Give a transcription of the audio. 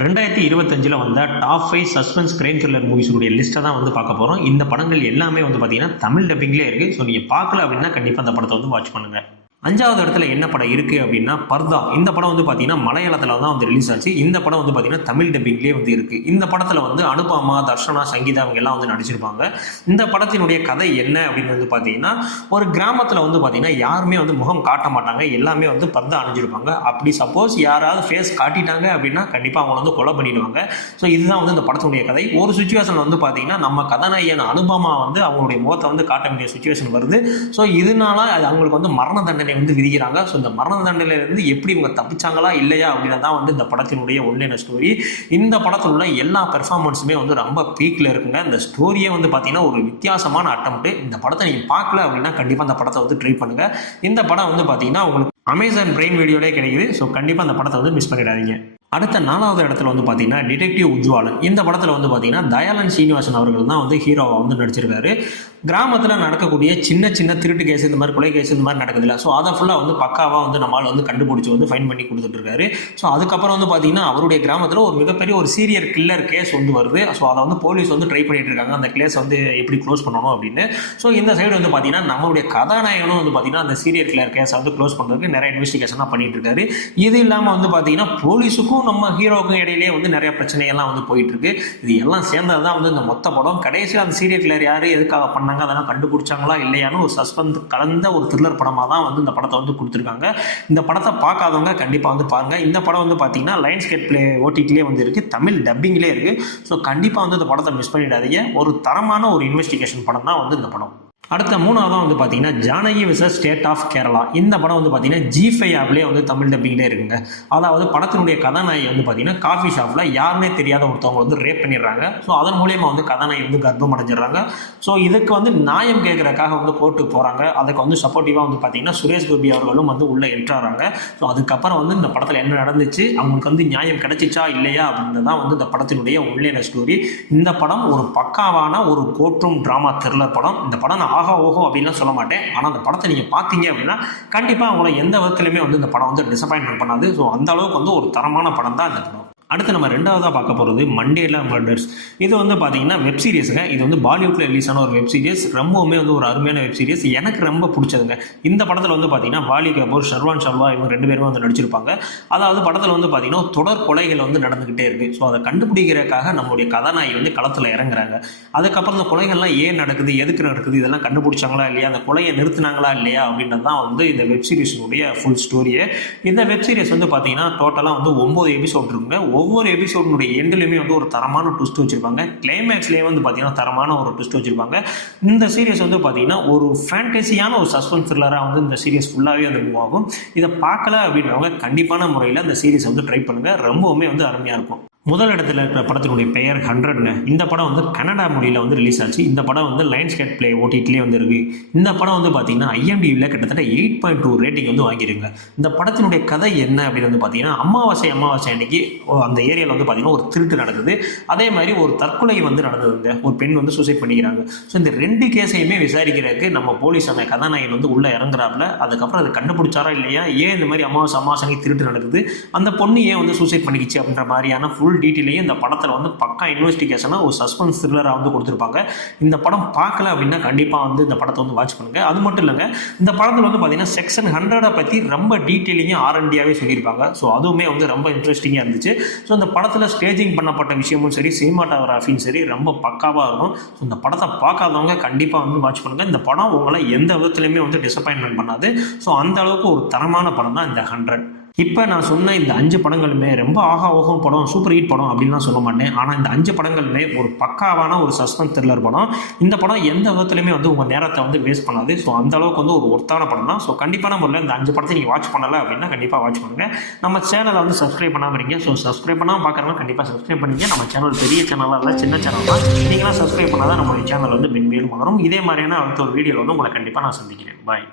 2025 வந்த top 5 suspense crime thriller மூவிஸுடைய லிஸ்ட்டை தான் வந்து பார்க்க போகிறோம். இந்த படங்கள் எல்லாமே வந்து பார்த்தீங்கன்னா தமிழ் டப்பிங்லேயே இருக்குது. ஸோ நீங்கள் பார்க்கல அப்படின்னா கண்டிப்பாக அந்த படத்தை வந்து வாட்ச் பண்ணுங்கள். 5வது இடத்துல என்ன படம் இருக்குது அப்படின்னா பர்தா. இந்த படம் வந்து பார்த்தீங்கன்னா மலையாளத்தில் தான் வந்து ரிலீஸ் ஆச்சு. இந்த படம் வந்து பார்த்தீங்கன்னா தமிழ் டப்பிங்லேயே வந்து இருக்குது. இந்த படத்தில் வந்து அனுபமா, தர்ஷனா, சங்கீதா அவங்க எல்லாம் வந்து நடிச்சிருப்பாங்க. இந்த படத்தினுடைய கதை என்ன அப்படின்னு வந்து பார்த்தீங்கன்னா ஒரு கிராமத்தில் வந்து பார்த்தீங்கன்னா யாருமே வந்து முகம் காட்ட மாட்டாங்க. எல்லாமே வந்து பர்தா அணிஞ்சிருப்பாங்க. அப்படி சப்போஸ் யாராவது ஃபேஸ் காட்டிட்டாங்க அப்படின்னா கண்டிப்பாக அவங்கள வந்து கொலை பண்ணிடுவாங்க. ஸோ இதுதான் வந்து இந்த படத்தினுடைய கதை. ஒரு சுச்சுவேஷன் வந்து பார்த்தீங்கன்னா நம்ம கதாநாயகன் அனுபமா வந்து அவங்களுடைய முகத்தை வந்து காட்ட வேண்டிய சுச்சுவேஷன் வருது. ஸோ இதனால அது அவங்களுக்கு வந்து மரண தண்டனை வந்து விதிக்கிறாங்க. ஸோ இந்த மரண தண்டனையிலிருந்து எப்படி இவங்க தப்பிச்சாங்களா இல்லையா அப்படின்றதான் வந்து இந்த படத்தினுடைய ஒன்லைன ஸ்டோரி. இந்த படத்தில் உள்ள எல்லா பெர்ஃபார்மன்ஸுமே வந்து ரொம்ப பீக்கில் இருக்குங்க. இந்த ஸ்டோரியே வந்து பார்த்தீங்கன்னா ஒரு வித்தியாசமான அட்டம்ப்ட். இந்த படத்தை நீங்கள் பார்க்கல அப்படின்னா கண்டிப்பாக அந்த படத்தை வந்து ட்ரை பண்ணுங்க. இந்த படம் வந்து பார்த்தீங்கன்னா உங்களுக்கு அமேசான் பிரைம் வீடியோலே கிடைக்குது. ஸோ கண்டிப்பாக அந்த படத்தை வந்து மிஸ் பண்ணிடாதீங்க. அடுத்த 4வது இடத்துல வந்து பார்த்தீங்கன்னா டிடெக்டிவ் உஜ்வாலன். இந்த படத்தில் வந்து பார்த்தீங்கன்னா தயாளன் சீனிவாசன் அவர்கள் தான் வந்து ஹீரோவாக வந்து நடிச்சிருக்காரு. கிராமத்தில் நடக்கக்கூடிய சின்ன சின்ன திருட்டு கேஸ், இந்த மாதிரி கொலை கேஸ் இந்த மாதிரி நடக்குதுல்ல, ஸோ அதை ஃபுல்லாக வந்து பக்காவாக வந்து நம்மளால் வந்து கண்டுபிடிச்சி வந்து ஃபைன் பண்ணி கொடுத்துட்ருக்காரு. ஸோ அதுக்கப்புறம் வந்து பார்த்தீங்கன்னா அவருடைய கிராமத்தில் ஒரு மிகப்பெரிய ஒரு சீரியல் கில்லர் கேஸ் வந்து வருது. ஸோ அதை வந்து போலீஸ் வந்து ட்ரை பண்ணிட்டு இருக்காங்க, அந்த கேஸ் வந்து எப்படி க்ளோஸ் பண்ணணும் அப்படின்னு. ஸோ இந்த சைடு வந்து பார்த்தீங்கன்னா நம்மளுடைய கதாநாயகனும் வந்து பார்த்தீங்கன்னா அந்த சீரியல் கில்லர் கேஸை வந்து க்ளோஸ் பண்ணுறதுக்கு நிறைய இன்வெஸ்டிகேஷனாக பண்ணிட்டு இருக்காரு. இது இல்லாமல் வந்து பார்த்தீங்கன்னா போலீஸுக்கும் நம்ம ஹீரோவுக்கும் இடையிலேயே வந்து நிறைய பிரச்சனைகள்லாம் வந்து போயிட்டு இருக்கு. இது எல்லாம் சேர்ந்தது தான் வந்து இந்த மொத்த படம். கடைசியில் அந்த சீரியல் கில்லர் யார், எதுக்காக பண்ணாங்க, அதெல்லாம் கண்டுபிடிச்சாங்களா இல்லையான்னு ஒரு சஸ்பென்ஸ் கலந்த ஒரு த்ரில்லர் படமாக தான் வந்து இந்த படத்தை வந்து கொடுத்துருக்காங்க. இந்த படத்தை பார்க்காதவங்க கண்டிப்பாக வந்து பாருங்க. இந்த படம் வந்து பார்த்தீங்கன்னா லைன்ஸ் கேட் பிளே ஓடிடிலே வந்து இருக்கு, தமிழ் டப்பிங்லேயே இருக்கு. ஸோ கண்டிப்பாக வந்து இந்த படத்தை மிஸ் பண்ணிடாதீங்க. ஒரு தரமான ஒரு இன்வெஸ்டிகேஷன் படம் தான் வந்து இந்த படம். அடுத்த 3வது வந்து பார்த்தீங்கன்னா Janaki versus state of Kerala. இந்த படம் வந்து பார்த்தீங்கன்னா G5 ஆப்லேயே வந்து தமிழ் டப்பிங்லேயே இருக்குங்க. அதாவது படத்தினுடைய கதாநாயகி வந்து பார்த்தீங்கன்னா காஃபி ஷாப்பில் யாருமே தெரியாத ஒருத்தவங்க வந்து ரேப் பண்ணிடுறாங்க. ஸோ அதன் மூலியமாக வந்து கதாநாயகி வந்து கர்ப்பம் அடைஞ்சிடுறாங்க. ஸோ இதுக்கு வந்து நியாயம் கேட்குறதுக்காக வந்து கோர்ட்டுக்கு போகிறாங்க. அதுக்கு வந்து சப்போர்ட்டிவாக வந்து பார்த்தீங்கன்னா சுரேஷ் கோபி அவர்களும் வந்து உள்ளே என்ட்ராகிறாங்க. ஸோ அதுக்கப்புறம் வந்து இந்த படத்தில் என்ன நடந்துச்சு, அவங்களுக்கு வந்து நியாயம் கிடைச்சிச்சா இல்லையா அப்படின்றதான் வந்து இந்த படத்தினுடைய உள்ளே ஸ்டோரி. இந்த படம் ஒரு பக்காவான ஒரு கோர்ட்ரூம் ட்ராமா த்ரில்லர் படம். இந்த படம் ஆகா ஓஹோ அப்படின்லாம் சொல்ல மாட்டேன். ஆனால் அந்த படத்தை நீங்கள் பார்த்தீங்க அப்படின்னா கண்டிப்பாக அவங்கள எந்த விதத்துலையுமே வந்து இந்த படம் வந்து டிசப்பாயின்மெண்ட் பண்ணாது. ஸோ அந்த அளவுக்கு வந்து ஒரு தரமான படம் தான் இந்த படம். அடுத்து நம்ம 2வதாக பார்க்க போகிறது மண்டேலா மர்டர்ஸ். இது வந்து பார்த்தீங்கன்னா வெப் சீரிஸுங்க. இது வந்து பாலிவுட்டில் ரிலீஸ் ஆன ஒரு வெப் சீரிஸ். ரொம்பவுமே வந்து ஒரு அருமையான வெப் சீரிஸ். எனக்கு ரொம்ப பிடிச்சதுங்க. இந்த படத்தில் வந்து பார்த்தீங்கன்னா வாலி கபூர், ஷர்வான் ஷர்வா இவங்க 2 பேரும் வந்து நடிச்சிருப்பாங்க. அதாவது படத்தில் வந்து பார்த்தீங்கன்னா தொடர் கொலைகள் வந்து நடந்துக்கிட்டே இருக்குது. ஸோ அதை கண்டுபிடிக்கிறதுக்காக நம்மளுடைய கதாநாயகி வந்து களத்தில் இறங்குறாங்க. அதுக்கப்புறம் இந்த கொலைகள்லாம் ஏன் நடக்குது, எதுக்கு நடக்குது, இதெல்லாம் கண்டுபிடிச்சாங்களா இல்லையா, அந்த கொலையை நிறுத்தினாங்களா இல்லையா அப்படின்றது தான் வந்து இந்த வெப் சீரிஸினுடைய ஃபுல் ஸ்டோரியே. இந்த வெப் சீரிஸ் வந்து பார்த்தீங்கன்னா டோட்டலாக வந்து 9 எபிசோட் இருக்குங்க. ஒவ்வொரு எபிசோடுடைய எண்ட்லையுமே வந்து ஒரு தரமான ட்விஸ்ட் வச்சிருப்பாங்க. கிளைமேக்ஸ்லேயே வந்து பார்த்தீங்கன்னா தரமான ஒரு ட்விஸ்ட் வச்சிருப்பாங்க. இந்த சீரியஸ் வந்து பார்த்தீங்கன்னா ஒரு ஃபேண்டசியான ஒரு சஸ்பென்ஸ் த்ரில்லராக வந்து இந்த சீரியஸ் ஃபுல்லாகவே வந்து மூவ் ஆகும். இதை பார்க்கல அப்படின்றவங்க கண்டிப்பான முறையில் இந்த சீரியஸ் வந்து ட்ரை பண்ணுங்க. ரொம்பவுமே வந்து அருமையாக இருக்கும். முதல் இடத்துல இருக்கிற படத்தினுடைய பெயர் 100ங்க. இந்த படம் வந்து கன்னடா மொழியில் வந்து ரிலீஸ் ஆச்சு. இந்த படம் வந்து லைன்ஸ் கேட் பிளே ஓடிடிலே வந்து இருக்கு. இந்த படம் வந்து பார்த்தீங்கன்னா IMDbல கிட்டத்தட்ட 8.2 ரேட்டிங் வந்து வாங்கிருங்க. இந்த படத்தினுடைய கதை என்ன அப்படின்னு வந்து பார்த்தீங்கன்னா அமாவாசை அன்னைக்கு அந்த ஏரியாவில் வந்து பார்த்தீங்கன்னா ஒரு திருட்டு நடக்குது. அதே மாதிரி ஒரு தற்கொலை வந்து நடந்ததுங்க. ஒரு பெண் வந்து சூசைட் பண்ணிக்கிறாங்க. ஸோ இந்த 2 கேஸையுமே விசாரிக்கிறதுக்கு நம்ம போலீஸ் அந்த கதாநாயகன் வந்து உள்ள இறங்குறாப்புல. அதுக்கப்புறம் அதை கண்டுபிடிச்சாரா இல்லையா, ஏன் இந்த மாதிரி அமாவாசை திருட்டு நடக்குது, அந்த பொண்ணு ஏன் வந்து சூசைட் பண்ணிக்கிச்சு அப்படின்ற மாதிரியான ஃபுல் டீட்டெயிலையும் இந்த படத்தில் வந்து பக்கா இன்வெஸ்டிகேஷனாக ஒரு சஸ்பென்ஸ் த்ரில்லராக வந்து கொடுத்துருப்பாங்க. இந்த படம் பார்க்கல அப்படின்னா கண்டிப்பாக வந்து இந்த படத்தை வந்து வாட்ச் பண்ணுங்கள். அது மட்டும் இல்லைங்க, இந்த படத்தில் வந்து பார்த்தீங்கன்னா செக்ஷன் 100 பற்றி ரொம்ப டீட்டெயிலிங்காக R&Dயாகவே சொல்லியிருப்பாங்க. ஸோ அதுவுமே வந்து ரொம்ப இன்ட்ரெஸ்டிங்காக இருந்துச்சு. ஸோ இந்த படத்தில் ஸ்டேஜிங் பண்ணப்பட்ட விஷயமும் சரி, சினிமாட்டோகிராஃபியும் சரி ரொம்ப பக்காவாக இருக்கும். ஸோ இந்த படத்தை பார்க்காதவங்க கண்டிப்பாக வந்து வாட்ச் பண்ணுங்கள். இந்த படம் உங்களை எந்த விதத்துலையுமே வந்து டிசப்பாயின்மெண்ட் பண்ணாது. ஸோ அந்த அளவுக்கு ஒரு தரமான படம் தான் இந்த 100. இப்போ நான் சொன்ன இந்த 5 படங்களுமே ரொம்ப ஆகா ஓகம் படம், சூப்பர் ஹிட் படம் அப்படின்லாம் சொல்ல மாட்டேன். ஆனால் இந்த 5 படங்களுமே ஒரு பக்காவான ஒரு சஸ்பென்ஸ் த்ரில்லர் படம். இந்த படம் எந்த விதத்துலையுமே வந்து உங்கள் நேரத்தை வந்து வேஸ்ட் பண்ணாது. ஸோ அந்த அளவுக்கு வந்து ஒரு ஒர்த்தான படம் தான். ஸோ கண்டிப்பான முறையில் இந்த 5 படத்தை நீங்கள் வாட்ச் பண்ணலை அப்படின்னா கண்டிப்பாக வாட்ச் பண்ணுங்கள். நம்ம சேனலை வந்து சப்ஸ்கிரைப் பண்ணாமல் இருக்கீங்க. ஸோ சப்ஸ்கிரைப் பண்ணாமல் பார்க்குறவங்க கண்டிப்பாக சப்ஸ்கிரைப் பண்ணிங்க. நம்ம சேனல் பெரிய சேனலாக இல்லை, சின்ன சேனல் தான். நீங்களாம் சப்ஸ்கிரைப் பண்ணால் தான் நம்மளுடைய சேனல் வந்து மென்மேலும் வளரும். இதே மாதிரியான அடுத்த ஒரு வீடியோவில் வந்து உங்களை கண்டிப்பாக நான் சந்திக்கிறேன். பாய்.